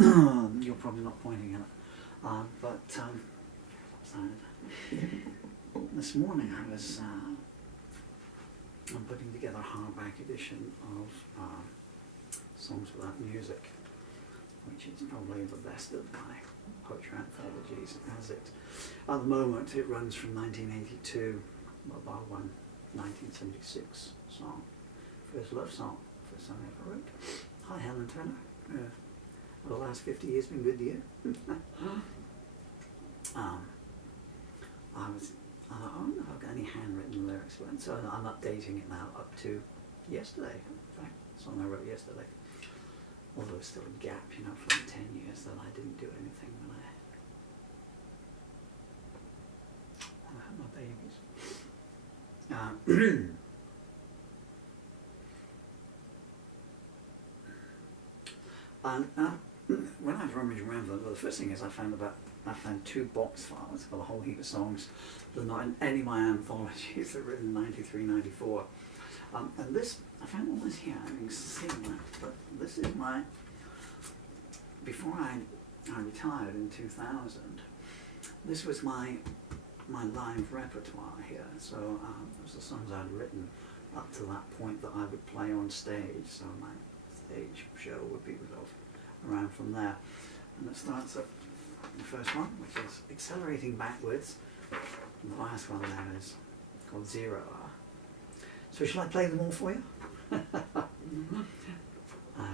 You're probably not pointing at it. But this morning I was I'm putting together a hardback edition of Songs Without Music, which is probably the best of my poetry anthologies. As it, at the moment, it runs from 1982, well, bar one 1976 song, first love song, first song I ever wrote. Hi, Helen Turner. The last 50 years been good to you? I don't know if I've got any handwritten lyrics, so I'm updating it now up to yesterday. In fact, the song I wrote yesterday. Although there's still a gap, you know, from 10 years that I didn't do anything when I had my babies. When I was rummaging around, the first thing is I found 2 box files for a whole heap of songs that are not in any of my anthologies that were written in 93, 94. And this, I found all this here, I can see that, but this is my, before I retired in 2000, this was my live repertoire here. So it was the songs I'd written up to that point that I would play on stage, so my stage show would be around from there. And it starts at the first one, which is Accelerating Backwards, and the last one there is called 0 Hour. So shall I play them all for you? I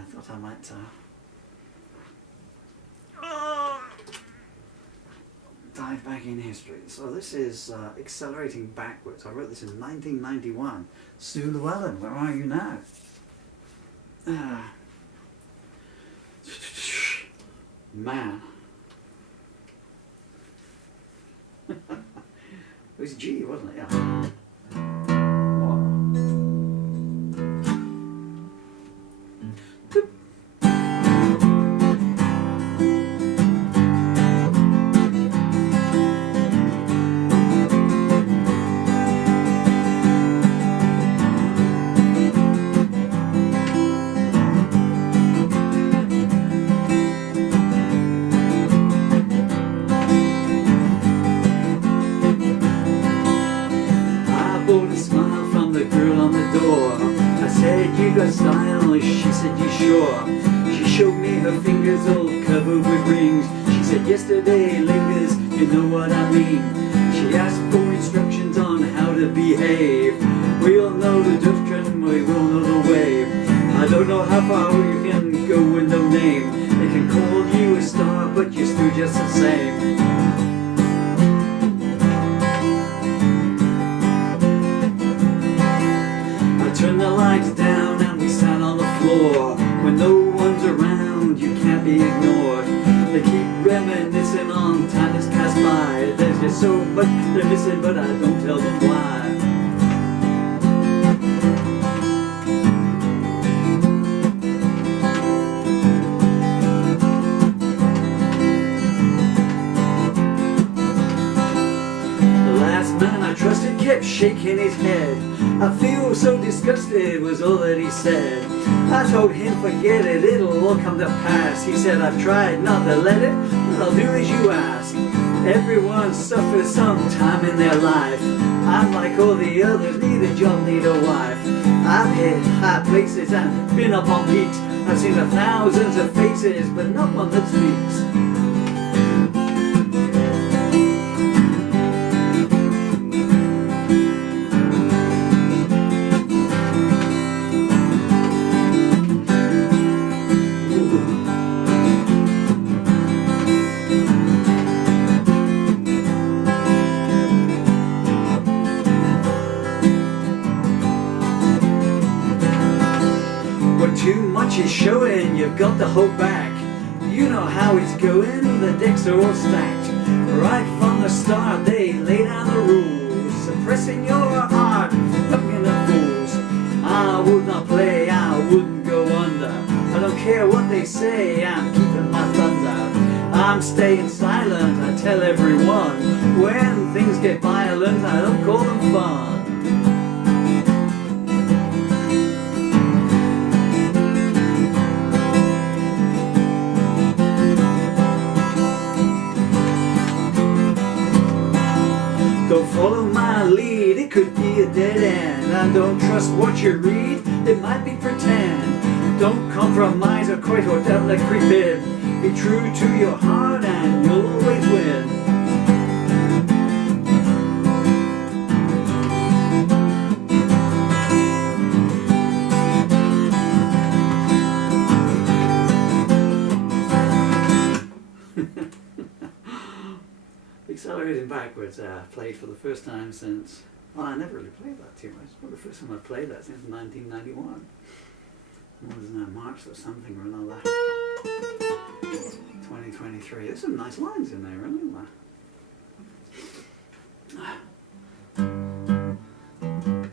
thought I might dive back in history. So this is Accelerating Backwards. I wrote this in 1991. Sue Llewellyn, where are you now? Man. It was G, wasn't it? Yeah. Style, she said, you sure? She showed me her fingers all covered with rings. She said, yesterday lingers, you know what I mean. She asked for instructions on how to behave. We all know the doctrine, we all know the way. I don't know how far you can go with no name. They can call you a star, but you're still just the same. I turned the lights down. When no one's around, you can't be ignored. They keep reminiscing on time that's passed by. There's just so much they're missing, but I don't tell them why. The last man I trusted kept shaking his head. I feel so disgusted was all that he said. I told him forget it, it'll all come to pass. He said I've tried not to let it, but I'll do as you ask. Everyone suffers sometime in their life. I'm like all the others, need a job, need a wife. I've hit high places and been up on peaks. I've seen thousands of faces, but not one that speaks. Too much is showing, you've got to hold back. You know how it's going, the decks are all stacked. Right from the start they lay down the rules, suppressing your art, fucking the fools. I would not play, I wouldn't go under. I don't care what they say, I'm keeping my thunder. I'm staying silent, I tell everyone. When things get violent, I don't call them fun. follow my lead, it could be a dead end. I don't trust what you read, it might be pretend. Don't compromise or quit or don't let creep in. Be true to your heart and you'll always win. Accelerating backwards, played for the first time since, well, I never really played that too much. Well, the first time I played that since 1991. What is now, March or something or another. 2023. There's some nice lines in there, isn't there?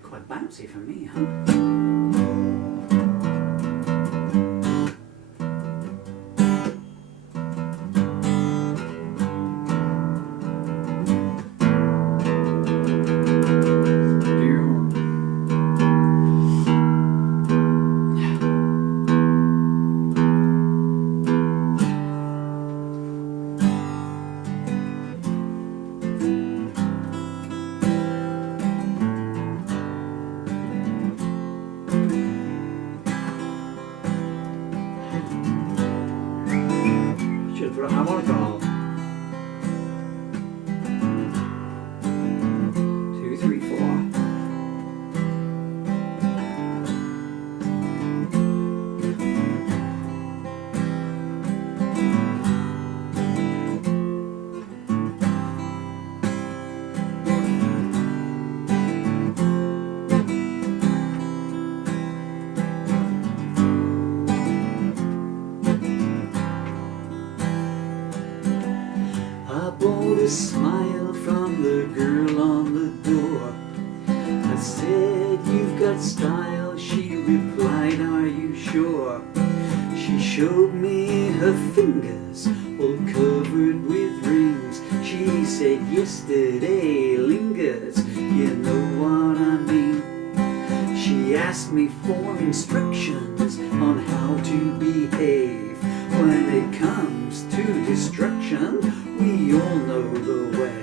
Quite bouncy for me, huh? Harmonica. 2, 3, 4. A smile from the girl on the door. I said, "You've got style." She replied, "Are you sure?" She showed me her fingers all covered with rings. She said, "Yesterday lingers, you know what I mean." She asked me for instructions on how to behave. When it comes to destruction, we all know the way.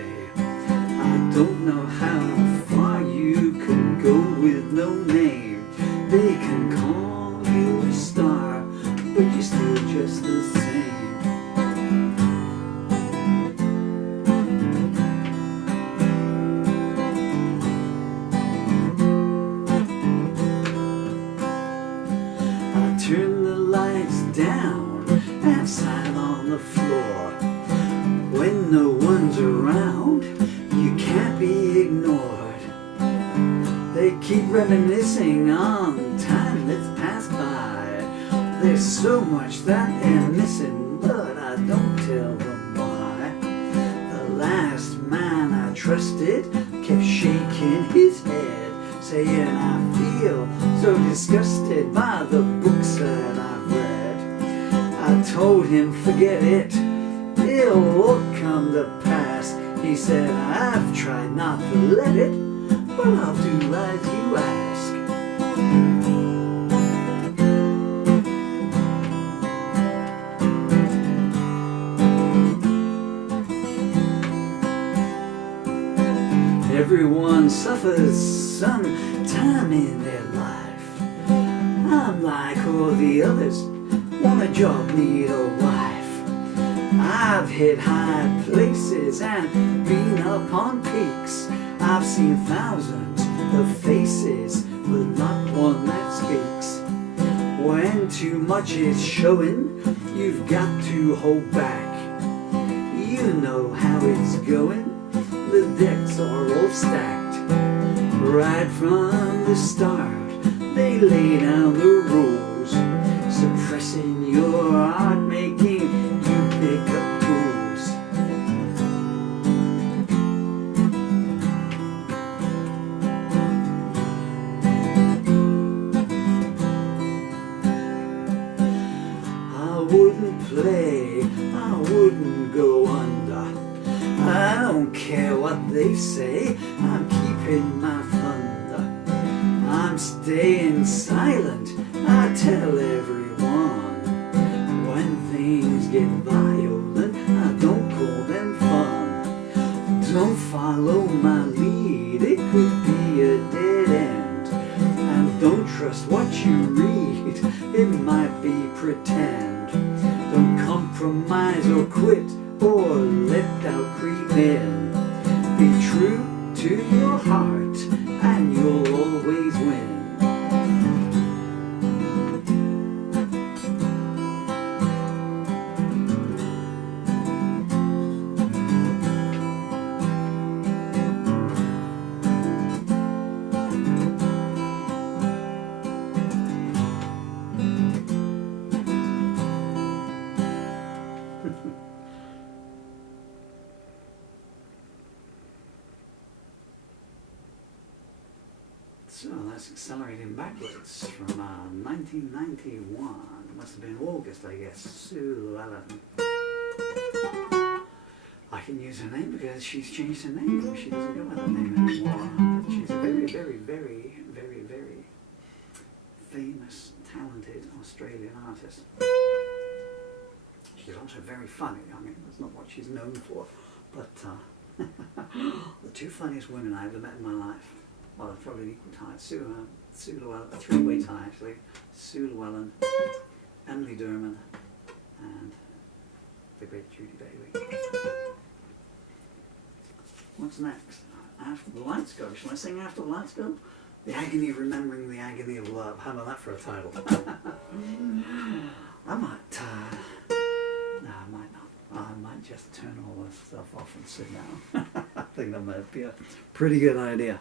I don't know how far you can go with no name. They can call you a star, but you're still just the same. I turn the lights down and sat on the floor. When no one's around, you can't be ignored. They keep reminiscing on time that's passed by. There's so much that they're missing, but I don't tell them why. The last man I trusted kept shaking his head, saying, "I feel so disgusted by the books that I've read." I told him, "Forget it, it'll all come to pass." He said, "I've tried not to let it, but I'll do as you ask." Everyone suffers some time in their life. I'm like all the others, want a job, need a wife. I've hit high places and been up on peaks. I've seen thousands of faces, but not one that speaks. When too much is showing, you've got to hold back. You know how it's going, the decks are all stacked. Right from the start, they lay down the rules, suppressing your art, making you pick up tools. I wouldn't play, I wouldn't go under. I don't care what they say, I'm keeping my thunder. I'm staying silent, I tell everyone. When things get violent, I don't call them fun. Don't follow my lead. pretend. Don't compromise or quit or let doubt creep in. Be true to your heart and you'll always win. So that's accelerating backwards from 1991. It must have been August, I guess. Sue Llewellyn. I can use her name because she's changed her name. She doesn't go by that name anymore. But she's a very, very, very, very, very famous, talented Australian artist. She's also very funny. I mean, that's not what she's known for. But the two funniest women I ever met in my life. Well, probably equal tie. Sue Llewellyn, a three-way tie actually. Sue Llewellyn, Emily Derman, and the great Judy Bailey. What's next? After the Lights Go. Shall I sing After the Lights Go? The Agony of Remembering the Agony of Love. How about that for a title? I might, no, I might not. I might just turn all this stuff off and sit down. I think that might be a pretty good idea.